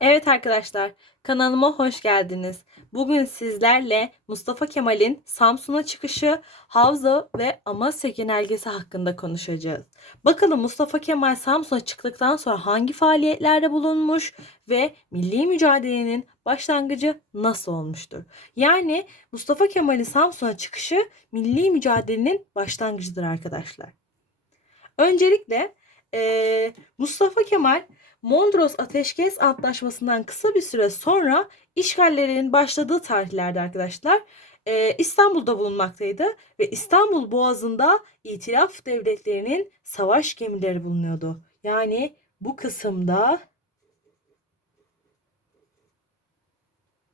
Evet arkadaşlar, kanalıma hoş geldiniz. Bugün sizlerle Mustafa Kemal'in Samsun'a çıkışı, Havza ve Amasya Genelgesi hakkında konuşacağız. Bakalım Mustafa Kemal Samsun'a çıktıktan sonra hangi faaliyetlerde bulunmuş ve milli mücadelenin başlangıcı nasıl olmuştur? Yani Mustafa Kemal'in Samsun'a çıkışı milli mücadelenin başlangıcıdır arkadaşlar. Öncelikle eee, Mustafa Kemal Mondros Ateşkes Antlaşması'ndan kısa bir süre sonra işgallerin başladığı tarihlerde arkadaşlar eee, İstanbul'da bulunmaktaydı ve İstanbul Boğazı'nda İtilaf devletlerinin savaş gemileri bulunuyordu. Yani bu kısımda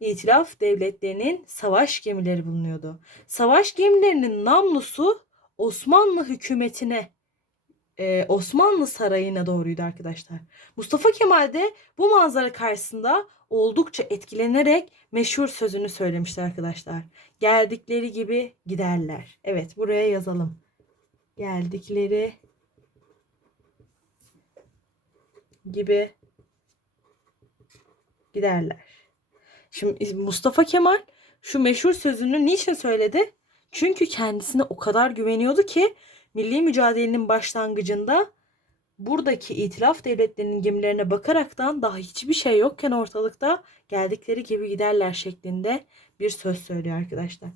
İtilaf devletlerinin savaş gemileri bulunuyordu. Savaş gemilerinin namlusu Osmanlı hükümetine e, Osmanlı Sarayı'na doğruydu arkadaşlar. Mustafa Kemal de bu manzara karşısında oldukça etkilenerek meşhur sözünü söylemişti arkadaşlar. Geldikleri gibi giderler. Evet buraya yazalım. Geldikleri gibi giderler. Şimdi Mustafa Kemal şu meşhur sözünü niçin söyledi? Çünkü kendisine o kadar güveniyordu ki milli mücadelenin başlangıcında buradaki itilaf devletlerinin gemilerine bakaraktan daha hiçbir şey yokken ortalıkta geldikleri gibi giderler şeklinde bir söz söylüyor arkadaşlar.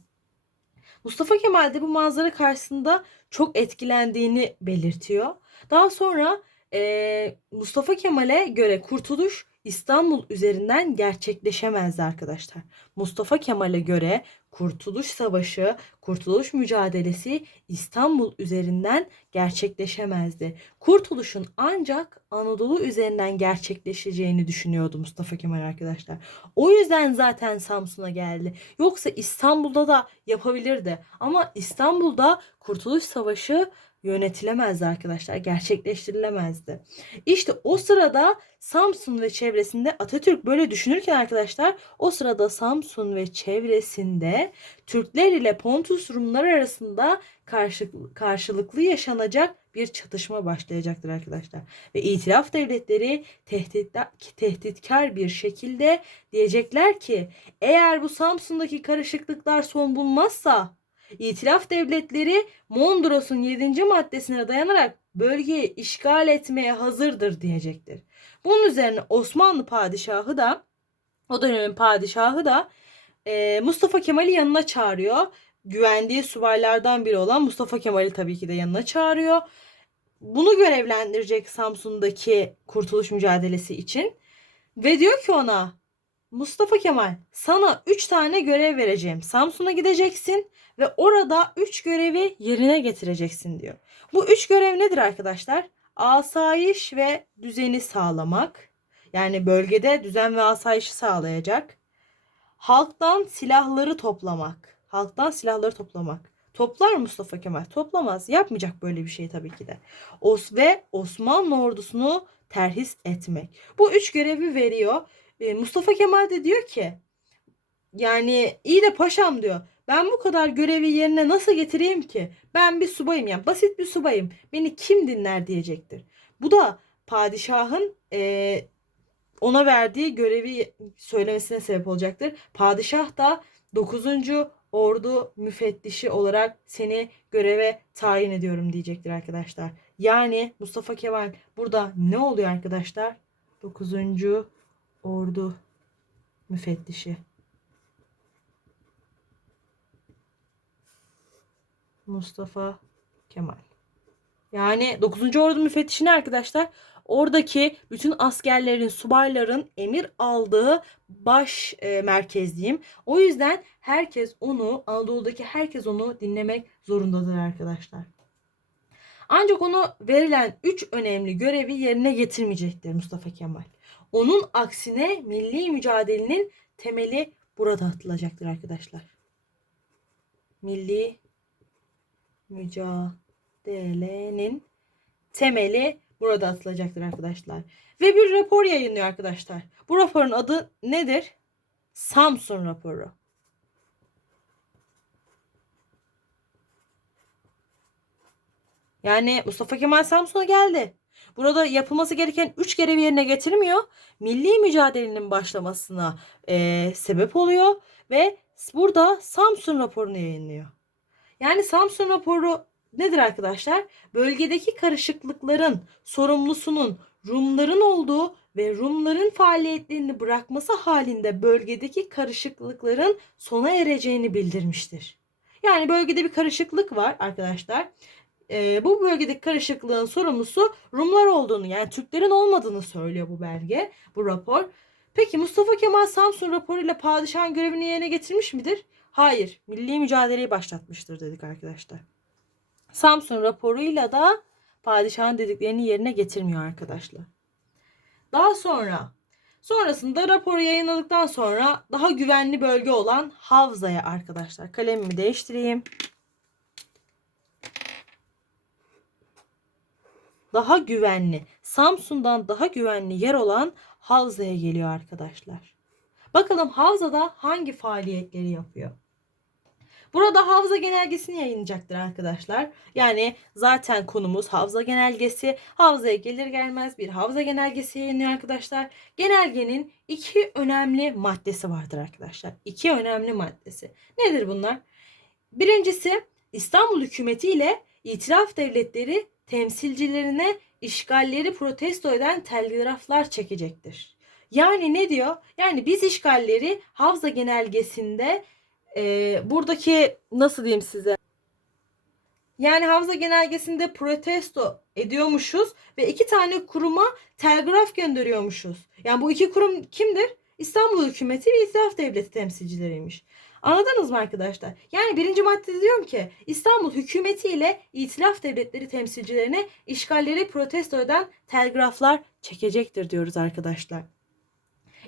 Mustafa Kemal de bu manzara karşısında çok etkilendiğini belirtiyor. Daha sonra eee, Mustafa Kemal'e göre kurtuluş İstanbul üzerinden gerçekleşemezdi arkadaşlar. Mustafa Kemal'e göre Kurtuluş Savaşı, Kurtuluş mücadelesi İstanbul üzerinden gerçekleşemezdi. Kurtuluşun ancak Anadolu üzerinden gerçekleşeceğini düşünüyordu Mustafa Kemal arkadaşlar. O yüzden zaten Samsun'a geldi. Yoksa İstanbul'da da yapabilirdi. Ama İstanbul'da Kurtuluş Savaşı yönetilemezdi arkadaşlar. Gerçekleştirilemezdi. İşte o sırada Samsun ve çevresinde Atatürk böyle düşünürken arkadaşlar o sırada Samsun ve çevresinde Türkler ile Pontus Rumlar arasında karşı, karşılıklı yaşanacak bir çatışma başlayacaktır arkadaşlar. Ve itilaf devletleri tehdit, tehditkar bir şekilde diyecekler ki eğer bu Samsun'daki karışıklıklar son bulmazsa İtilaf devletleri Mondros'un 7. maddesine dayanarak bölgeyi işgal etmeye hazırdır diyecektir. Bunun üzerine Osmanlı padişahı da o dönemin padişahı da e, Mustafa Kemal'i yanına çağırıyor. Güvendiği subaylardan biri olan Mustafa Kemal'i tabii ki de yanına çağırıyor. Bunu görevlendirecek Samsun'daki kurtuluş mücadelesi için. Ve diyor ki ona Mustafa Kemal sana 3 tane görev vereceğim. Samsun'a gideceksin ve orada 3 görevi yerine getireceksin diyor. Bu 3 görev nedir arkadaşlar? Asayiş ve düzeni sağlamak. Yani bölgede düzen ve asayişi sağlayacak. Halktan silahları toplamak. Halktan silahları toplamak. Toplar Mustafa Kemal? Toplamaz. Yapmayacak böyle bir şey tabii ki de. Os ve Osmanlı ordusunu terhis etmek. Bu üç görevi veriyor. Ee, Mustafa Kemal de diyor ki yani iyi de paşam diyor. Ben bu kadar görevi yerine nasıl getireyim ki? Ben bir subayım yani basit bir subayım. Beni kim dinler diyecektir. Bu da padişahın eee, ona verdiği görevi söylemesine sebep olacaktır. Padişah da 9. Ordu müfettişi olarak seni göreve tayin ediyorum diyecektir arkadaşlar. Yani Mustafa Kemal burada ne oluyor arkadaşlar? 9. Ordu müfettişi. Mustafa Kemal. Yani 9. Ordu müfettişini arkadaşlar oradaki bütün askerlerin, subayların emir aldığı baş e, merkez diyeyim. O yüzden herkes onu, Anadolu'daki herkes onu dinlemek zorundadır arkadaşlar. Ancak ona verilen 3 önemli görevi yerine getirmeyecektir Mustafa Kemal. Onun aksine milli mücadelenin temeli burada atılacaktır arkadaşlar. Milli mücadelenin temeli burada atılacaktır arkadaşlar. Ve bir rapor yayınlıyor arkadaşlar. Bu raporun adı nedir? Samsun raporu. Yani Mustafa Kemal Samsun'a geldi. burada yapılması gereken 3 görevi yerine getirmiyor. Milli mücadelenin başlamasına e, sebep oluyor ve burada Samsun raporunu yayınlıyor. Yani Samsun raporu nedir arkadaşlar? Bölgedeki karışıklıkların sorumlusunun Rumların olduğu ve Rumların faaliyetlerini bırakması halinde bölgedeki karışıklıkların sona ereceğini bildirmiştir. Yani bölgede bir karışıklık var arkadaşlar. Ee, bu bölgedeki karışıklığın sorumlusu Rumlar olduğunu yani Türklerin olmadığını söylüyor bu belge, bu rapor. Peki Mustafa Kemal Samsun raporuyla padişahın görevini yerine getirmiş midir? Hayır, milli mücadeleyi başlatmıştır dedik arkadaşlar. Samsun raporuyla da padişahın dediklerini yerine getirmiyor arkadaşlar. Daha sonra sonrasında raporu yayınladıktan sonra daha güvenli bölge olan Havza'ya arkadaşlar kalemimi değiştireyim. Daha güvenli, Samsun'dan daha güvenli yer olan Havza'ya geliyor arkadaşlar. Bakalım Havza'da hangi faaliyetleri yapıyor? Burada Havza Genelgesi'ni yayınlayacaktır arkadaşlar. Yani zaten konumuz Havza Genelgesi. Havza'ya gelir gelmez bir Havza Genelgesi yayınlıyor arkadaşlar. Genelgenin iki önemli maddesi vardır arkadaşlar. İki önemli maddesi. Nedir bunlar? Birincisi İstanbul hükümeti ile itiraf devletleri temsilcilerine işgalleri protesto eden telgraflar çekecektir. Yani ne diyor? Yani biz işgalleri Havza Genelgesi'nde e, buradaki nasıl diyeyim size? Yani Havza Genelgesi'nde protesto ediyormuşuz ve iki tane kuruma telgraf gönderiyormuşuz. Yani bu iki kurum kimdir? İstanbul hükümeti ve İtiraf Devleti temsilcileriymiş. Anladınız mı arkadaşlar? Yani birinci maddede diyorum ki İstanbul hükümeti ile itilaf devletleri temsilcilerine işgalleri protesto eden telgraflar çekecektir diyoruz arkadaşlar.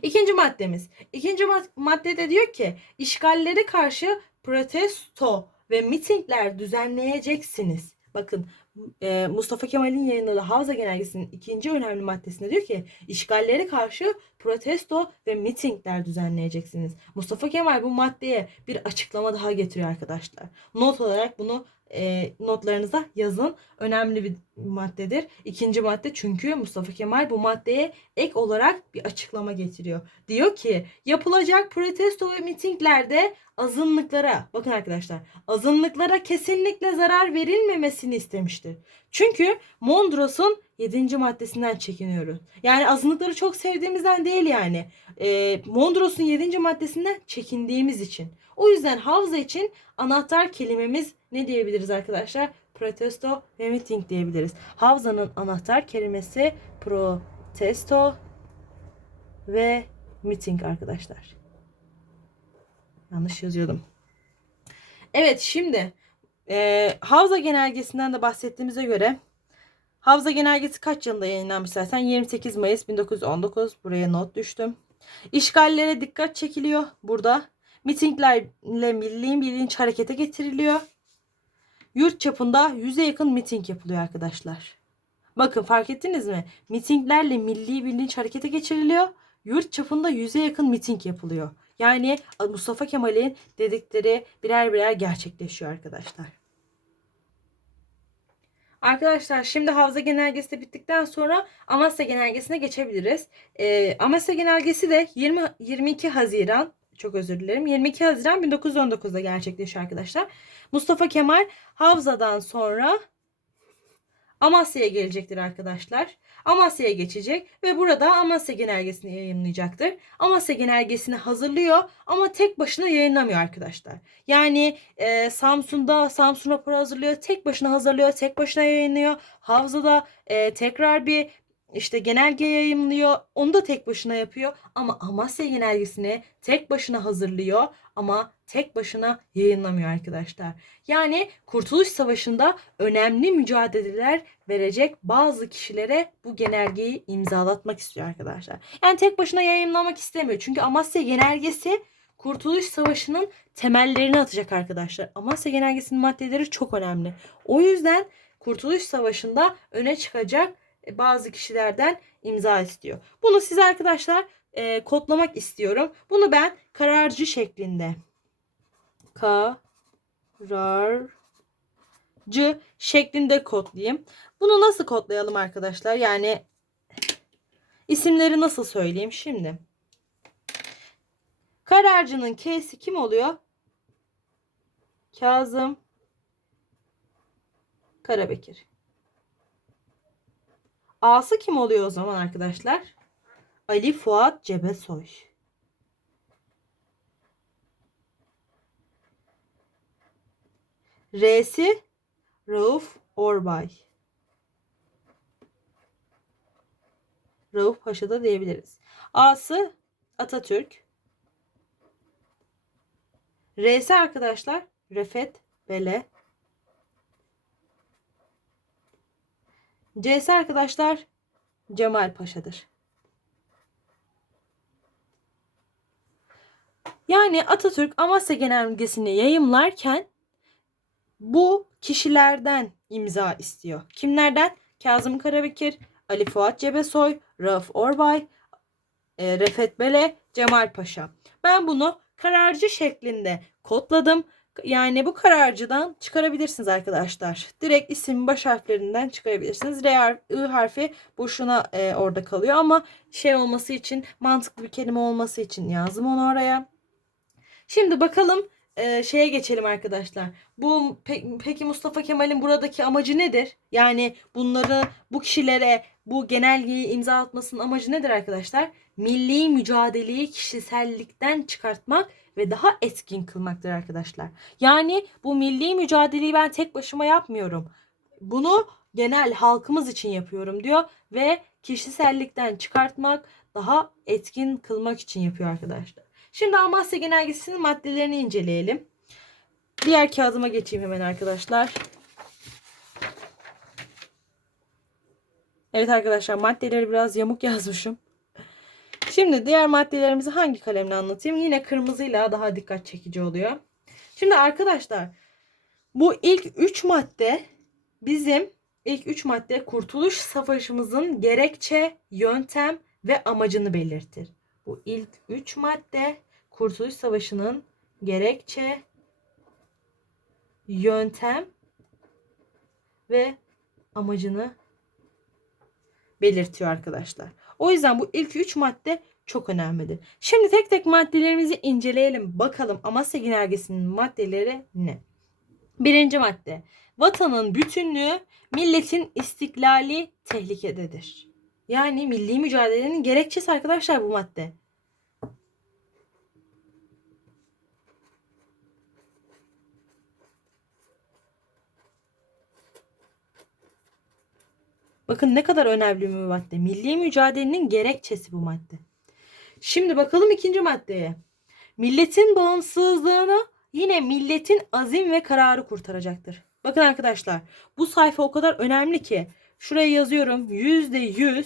İkinci maddemiz. İkinci maddede diyor ki işgalleri karşı protesto ve mitingler düzenleyeceksiniz. Bakın e, Mustafa Kemal'in yayınladığı Havza Genelgesi'nin ikinci önemli maddesinde diyor ki işgalleri karşı protesto ve mitingler düzenleyeceksiniz. Mustafa Kemal bu maddeye bir açıklama daha getiriyor arkadaşlar. Not olarak bunu e, notlarınıza yazın. Önemli bir maddedir. İkinci madde çünkü Mustafa Kemal bu maddeye ek olarak bir açıklama getiriyor. Diyor ki yapılacak protesto ve mitinglerde azınlıklara bakın arkadaşlar azınlıklara kesinlikle zarar verilmemesini istemiştir. Çünkü Mondros'un 7. maddesinden çekiniyoruz. Yani azınlıkları çok sevdiğimizden değil yani. E, Mondros'un 7. maddesinden çekindiğimiz için. O yüzden havza için anahtar kelimemiz ne diyebiliriz arkadaşlar? Protesto ve meeting diyebiliriz. Havzanın anahtar kelimesi protesto ve meeting arkadaşlar. Yanlış yazıyordum. Evet şimdi e, Havza Genelgesi'nden de bahsettiğimize göre Havza Genelgesi kaç yılında yayınlanmış zaten? 28 Mayıs 1919. Buraya not düştüm. İşgallere dikkat çekiliyor burada. Mitinglerle milli bilinç harekete getiriliyor. Yurt çapında 100'e yakın miting yapılıyor arkadaşlar. Bakın fark ettiniz mi? Mitinglerle milli bilinç harekete geçiriliyor. Yurt çapında 100'e yakın miting yapılıyor. Yani Mustafa Kemal'in dedikleri birer birer gerçekleşiyor arkadaşlar. Arkadaşlar şimdi Havza Genelgesi de bittikten sonra Amasya Genelgesi'ne geçebiliriz. Ee, Amasya Genelgesi de 20, 22 Haziran çok özür dilerim. 22 Haziran 1919'da gerçekleşiyor arkadaşlar. Mustafa Kemal Havza'dan sonra Amasya'ya gelecektir arkadaşlar. Amasya'ya geçecek ve burada Amasya Genelgesi'ni yayınlayacaktır. Amasya Genelgesi'ni hazırlıyor ama tek başına yayınlamıyor arkadaşlar. Yani e, Samsun'da Samsun raporu hazırlıyor, tek başına hazırlıyor, tek başına yayınlıyor. Havza'da e, tekrar bir işte genelge yayımlıyor. Onu da tek başına yapıyor. Ama Amasya genelgesini tek başına hazırlıyor. Ama tek başına yayınlamıyor arkadaşlar. Yani Kurtuluş Savaşı'nda önemli mücadeleler verecek bazı kişilere bu genelgeyi imzalatmak istiyor arkadaşlar. Yani tek başına yayınlamak istemiyor. Çünkü Amasya genelgesi Kurtuluş Savaşı'nın temellerini atacak arkadaşlar. Amasya genelgesinin maddeleri çok önemli. O yüzden Kurtuluş Savaşı'nda öne çıkacak bazı kişilerden imza istiyor. Bunu size arkadaşlar e, kodlamak istiyorum. Bunu ben kararcı şeklinde kararcı şeklinde kodlayayım. Bunu nasıl kodlayalım arkadaşlar? Yani isimleri nasıl söyleyeyim şimdi? Kararcının K'si kim oluyor? Kazım Karabekir. A'sı kim oluyor o zaman arkadaşlar? Ali Fuat Cebesoy. R'si Rauf Orbay. Rauf Paşa da diyebiliriz. A'sı Atatürk. R'si arkadaşlar Refet Bele. C'si arkadaşlar Cemal Paşa'dır. Yani Atatürk Amasya Genelgesi'ni yayımlarken bu kişilerden imza istiyor. Kimlerden? Kazım Karabekir, Ali Fuat Cebesoy, Rauf Orbay, e, Refet Bele, Cemal Paşa. Ben bunu kararcı şeklinde kodladım. Yani bu kararcıdan çıkarabilirsiniz arkadaşlar. Direkt isim baş harflerinden çıkarabilirsiniz. R I harfi boşuna e, orada kalıyor ama şey olması için mantıklı bir kelime olması için yazdım onu oraya. Şimdi bakalım e, şeye geçelim arkadaşlar. Bu pe- peki Mustafa Kemal'in buradaki amacı nedir? Yani bunları bu kişilere bu genelgeyi imza atmasının amacı nedir arkadaşlar? Milli mücadeleyi kişisellikten çıkartmak ve daha etkin kılmaktır arkadaşlar. Yani bu milli mücadeleyi ben tek başıma yapmıyorum. Bunu genel halkımız için yapıyorum diyor ve kişisellikten çıkartmak, daha etkin kılmak için yapıyor arkadaşlar. Şimdi Amasya Genelgesi'nin maddelerini inceleyelim. Diğer kağıdıma geçeyim hemen arkadaşlar. Evet arkadaşlar maddeleri biraz yamuk yazmışım. Şimdi diğer maddelerimizi hangi kalemle anlatayım? Yine kırmızıyla daha dikkat çekici oluyor. Şimdi arkadaşlar bu ilk 3 madde bizim ilk 3 madde Kurtuluş Savaşımızın gerekçe, yöntem ve amacını belirtir. Bu ilk 3 madde Kurtuluş Savaşı'nın gerekçe, yöntem ve amacını belirtiyor arkadaşlar. O yüzden bu ilk 3 madde çok önemlidir. Şimdi tek tek maddelerimizi inceleyelim. Bakalım Amasya Genelgesi'nin maddeleri ne? Birinci madde. Vatanın bütünlüğü, milletin istiklali tehlikededir. Yani milli mücadelenin gerekçesi arkadaşlar bu madde. Bakın ne kadar önemli bir madde. Milli mücadelenin gerekçesi bu madde. Şimdi bakalım ikinci maddeye. Milletin bağımsızlığını yine milletin azim ve kararı kurtaracaktır. Bakın arkadaşlar bu sayfa o kadar önemli ki şuraya yazıyorum %100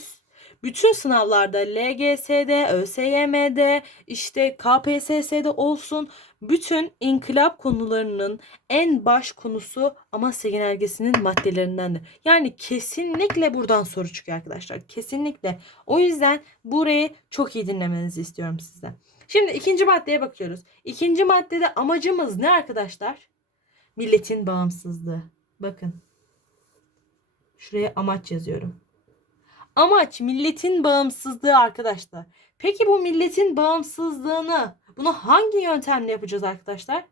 bütün sınavlarda LGS'de, ÖSYM'de, işte KPSS'de olsun bütün inkılap konularının en baş konusu Amasya Genelgesi'nin maddelerindendir. Yani kesinlikle buradan soru çıkıyor arkadaşlar. Kesinlikle. O yüzden burayı çok iyi dinlemenizi istiyorum sizden. Şimdi ikinci maddeye bakıyoruz. İkinci maddede amacımız ne arkadaşlar? Milletin bağımsızlığı. Bakın. Şuraya amaç yazıyorum. Amaç milletin bağımsızlığı arkadaşlar. Peki bu milletin bağımsızlığını bunu hangi yöntemle yapacağız arkadaşlar?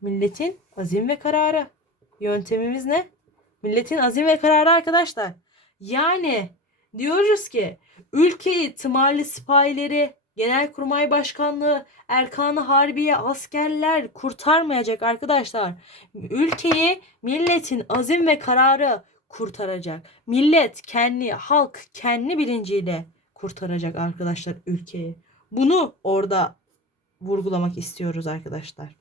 Milletin azim ve kararı. Yöntemimiz ne? Milletin azim ve kararı arkadaşlar. Yani diyoruz ki ülkeyi tımarlı sipahileri, Genelkurmay Başkanlığı, Erkan-ı Harbiye, askerler kurtarmayacak arkadaşlar. Ülkeyi milletin azim ve kararı kurtaracak. Millet kendi, halk kendi bilinciyle kurtaracak arkadaşlar ülkeyi. Bunu orada vurgulamak istiyoruz arkadaşlar.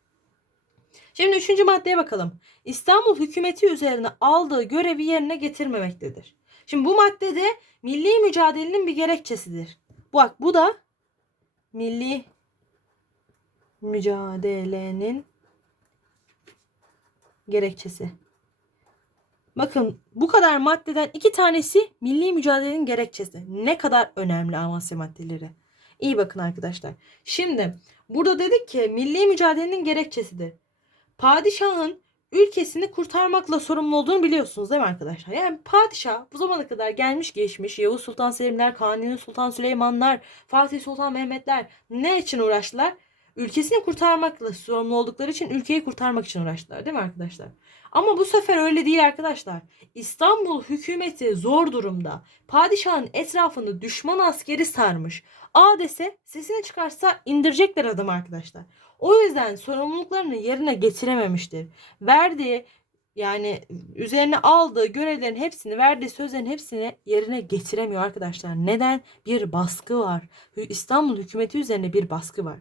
Şimdi üçüncü maddeye bakalım. İstanbul hükümeti üzerine aldığı görevi yerine getirmemektedir. Şimdi bu maddede milli mücadelenin bir gerekçesidir. Bak bu da milli mücadelenin gerekçesi. Bakın bu kadar maddeden iki tanesi milli mücadelenin gerekçesi. Ne kadar önemli Amasya maddeleri. İyi bakın arkadaşlar. Şimdi burada dedik ki milli mücadelenin gerekçesidir. Padişahın ülkesini kurtarmakla sorumlu olduğunu biliyorsunuz değil mi arkadaşlar? Yani padişah bu zamana kadar gelmiş geçmiş Yavuz Sultan Selimler, Kanuni Sultan Süleymanlar, Fatih Sultan Mehmetler ne için uğraştılar? Ülkesini kurtarmakla sorumlu oldukları için ülkeyi kurtarmak için uğraştılar değil mi arkadaşlar? Ama bu sefer öyle değil arkadaşlar. İstanbul hükümeti zor durumda. Padişahın etrafını düşman askeri sarmış. A dese sesini çıkarsa indirecekler adamı arkadaşlar. O yüzden sorumluluklarını yerine getirememiştir. Verdiği yani üzerine aldığı görevlerin hepsini, verdiği sözlerin hepsini yerine getiremiyor arkadaşlar. Neden? Bir baskı var. İstanbul hükümeti üzerine bir baskı var.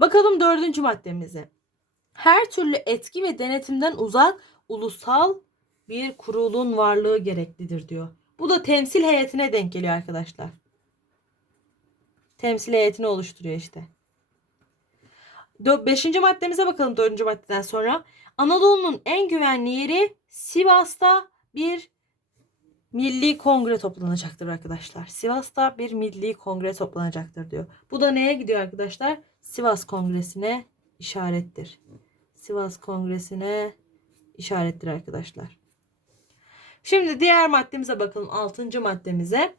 Bakalım dördüncü maddemize. Her türlü etki ve denetimden uzak ulusal bir kurulun varlığı gereklidir diyor. Bu da temsil heyetine denk geliyor arkadaşlar. Temsil heyetini oluşturuyor işte. Beşinci maddemize bakalım dördüncü maddeden sonra. Anadolu'nun en güvenli yeri Sivas'ta bir milli kongre toplanacaktır arkadaşlar. Sivas'ta bir milli kongre toplanacaktır diyor. Bu da neye gidiyor arkadaşlar? Sivas Kongresi'ne işarettir. Sivas Kongresi'ne işarettir arkadaşlar. Şimdi diğer maddemize bakalım. Altıncı maddemize.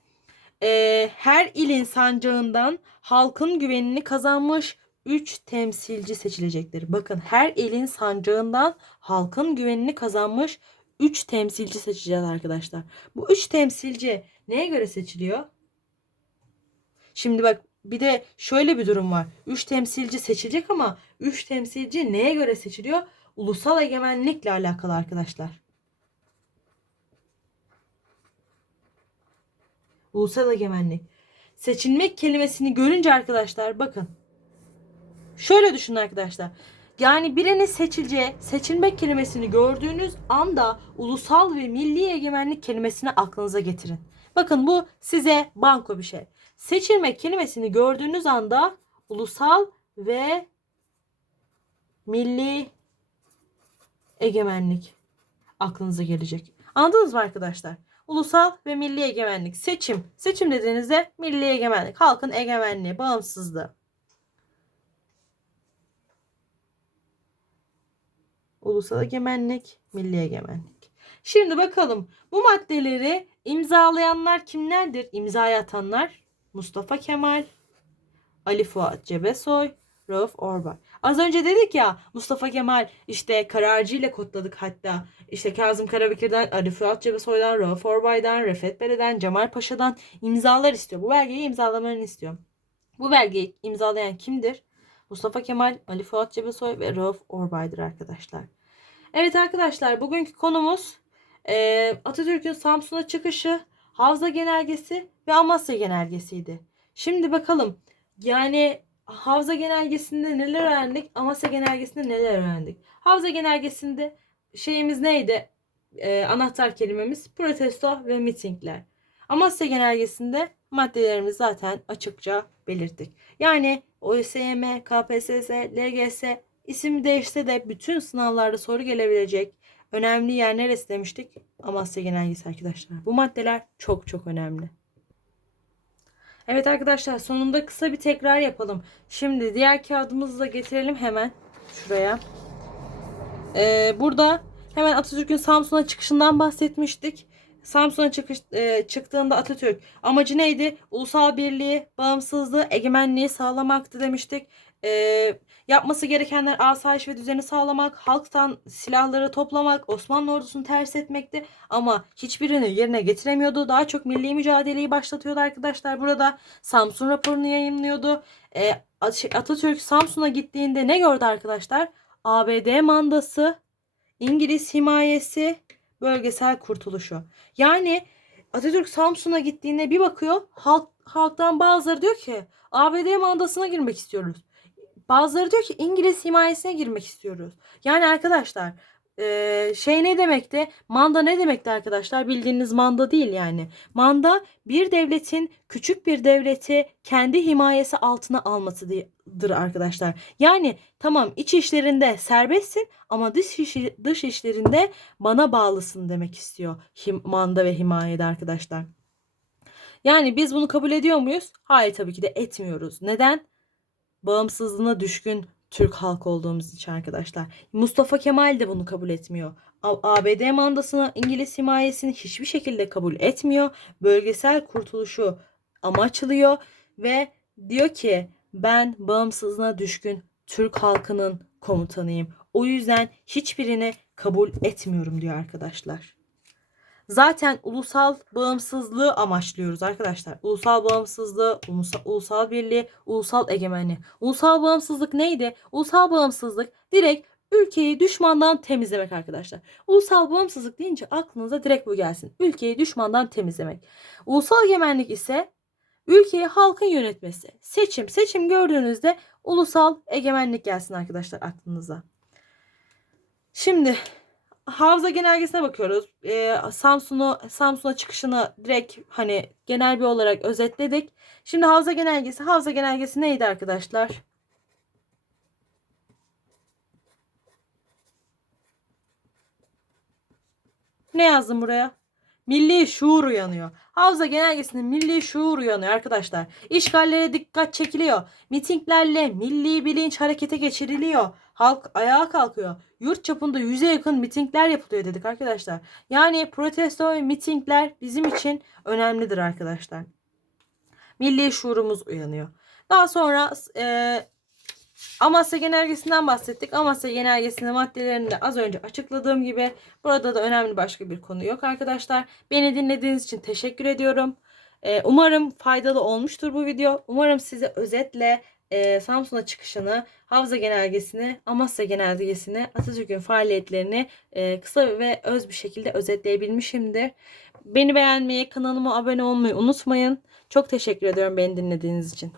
Ee, her ilin sancağından halkın güvenini kazanmış 3 temsilci seçilecektir. Bakın her ilin sancağından halkın güvenini kazanmış 3 temsilci seçeceğiz arkadaşlar. Bu 3 temsilci neye göre seçiliyor? Şimdi bak bir de şöyle bir durum var. 3 temsilci seçilecek ama 3 temsilci neye göre seçiliyor? Ulusal egemenlikle alakalı arkadaşlar. Ulusal egemenlik. Seçilmek kelimesini görünce arkadaşlar bakın. Şöyle düşünün arkadaşlar. Yani birinin seçileceği, seçilmek kelimesini gördüğünüz anda ulusal ve milli egemenlik kelimesini aklınıza getirin. Bakın bu size banko bir şey. Seçilmek kelimesini gördüğünüz anda ulusal ve milli egemenlik aklınıza gelecek. Anladınız mı arkadaşlar? Ulusal ve milli egemenlik. Seçim. Seçim dediğinizde milli egemenlik. Halkın egemenliği, bağımsızlığı. Ulusal egemenlik, milli egemenlik. Şimdi bakalım bu maddeleri imzalayanlar kimlerdir? İmzaya atanlar Mustafa Kemal, Ali Fuat Cebesoy, Rauf Orbay. Az önce dedik ya Mustafa Kemal işte kararcı ile kodladık hatta. İşte Kazım Karabekir'den, Ali Fuat Cebesoy'dan, Rauf Orbay'dan, Refet Bere'den, Cemal Paşa'dan imzalar istiyor. Bu belgeyi imzalamalarını istiyor. Bu belgeyi imzalayan kimdir? Mustafa Kemal, Ali Fuat Cebesoy ve Rauf Orbay'dır arkadaşlar. Evet arkadaşlar bugünkü konumuz Atatürk'ün Samsun'a çıkışı, Havza Genelgesi ve Amasya Genelgesi'ydi. Şimdi bakalım yani Havza Genelgesi'nde neler öğrendik, Amasya Genelgesi'nde neler öğrendik? Havza Genelgesi'nde şeyimiz neydi? E, anahtar kelimemiz protesto ve mitingler. Amasya Genelgesi'nde maddelerimizi zaten açıkça belirttik. Yani OSYM, KPSS, LGS isim değişse de bütün sınavlarda soru gelebilecek önemli yer neresi demiştik? Amasya Genelgesi arkadaşlar. Bu maddeler çok çok önemli. Evet arkadaşlar sonunda kısa bir tekrar yapalım. Şimdi diğer kağıdımızı da getirelim hemen şuraya. Ee, burada hemen Atatürk'ün Samsun'a çıkışından bahsetmiştik. Samsun'a çıkış, e, çıktığında Atatürk amacı neydi? Ulusal birliği, bağımsızlığı, egemenliği sağlamaktı demiştik. E, yapması gerekenler asayiş ve düzeni sağlamak, halktan silahları toplamak, Osmanlı ordusunu ters etmekti. Ama hiçbirini yerine getiremiyordu. Daha çok milli mücadeleyi başlatıyordu arkadaşlar. Burada Samsun raporunu yayınlıyordu. E, Atatürk Samsun'a gittiğinde ne gördü arkadaşlar? ABD mandası, İngiliz himayesi, bölgesel kurtuluşu. Yani Atatürk Samsun'a gittiğinde bir bakıyor halk, halktan bazıları diyor ki ABD mandasına girmek istiyoruz. Bazıları diyor ki İngiliz himayesine girmek istiyoruz. Yani arkadaşlar e, şey ne demekti? Manda ne demekti arkadaşlar? Bildiğiniz manda değil yani. Manda bir devletin küçük bir devleti kendi himayesi altına almasıdır arkadaşlar. Yani tamam iç işlerinde serbestsin ama dış, işi, dış işlerinde bana bağlısın demek istiyor. Him, manda ve himayede arkadaşlar. Yani biz bunu kabul ediyor muyuz? Hayır tabii ki de etmiyoruz. Neden? Bağımsızlığına düşkün Türk halkı olduğumuz için arkadaşlar. Mustafa Kemal de bunu kabul etmiyor. ABD mandasını, İngiliz himayesini hiçbir şekilde kabul etmiyor. Bölgesel kurtuluşu amaçlıyor ve diyor ki ben bağımsızlığına düşkün Türk halkının komutanıyım. O yüzden hiçbirini kabul etmiyorum diyor arkadaşlar. Zaten ulusal bağımsızlığı amaçlıyoruz arkadaşlar. Ulusal bağımsızlığı, ulusal, ulusal birliği, ulusal egemenliği. Ulusal bağımsızlık neydi? Ulusal bağımsızlık direkt ülkeyi düşmandan temizlemek arkadaşlar. Ulusal bağımsızlık deyince aklınıza direkt bu gelsin. Ülkeyi düşmandan temizlemek. Ulusal egemenlik ise ülkeyi halkın yönetmesi. Seçim. Seçim gördüğünüzde ulusal egemenlik gelsin arkadaşlar aklınıza. Şimdi Havza genelgesine bakıyoruz. Ee, Samsun'u Samsun'a çıkışını direkt hani genel bir olarak özetledik. Şimdi havza genelgesi. Havza genelgesi neydi arkadaşlar? Ne yazdım buraya? Milli şuur uyanıyor. Havza genelgesinde milli şuur uyanıyor arkadaşlar. İşgallere dikkat çekiliyor. Mitinglerle milli bilinç harekete geçiriliyor. Halk ayağa kalkıyor. Yurt çapında yüze yakın mitingler yapılıyor dedik arkadaşlar. Yani protesto ve mitingler bizim için önemlidir arkadaşlar. Milli şuurumuz uyanıyor. Daha sonra e, Amasya Genelgesi'nden bahsettik. Amasya Genelgesi'nin maddelerini de az önce açıkladığım gibi burada da önemli başka bir konu yok arkadaşlar. Beni dinlediğiniz için teşekkür ediyorum. Ee, umarım faydalı olmuştur bu video. Umarım size özetle e, Samsun'a çıkışını, Havza Genelgesi'ni, Amasya Genelgesi'ni, Atatürk'ün faaliyetlerini e, kısa ve öz bir şekilde özetleyebilmişimdir. Beni beğenmeyi, kanalıma abone olmayı unutmayın. Çok teşekkür ediyorum beni dinlediğiniz için.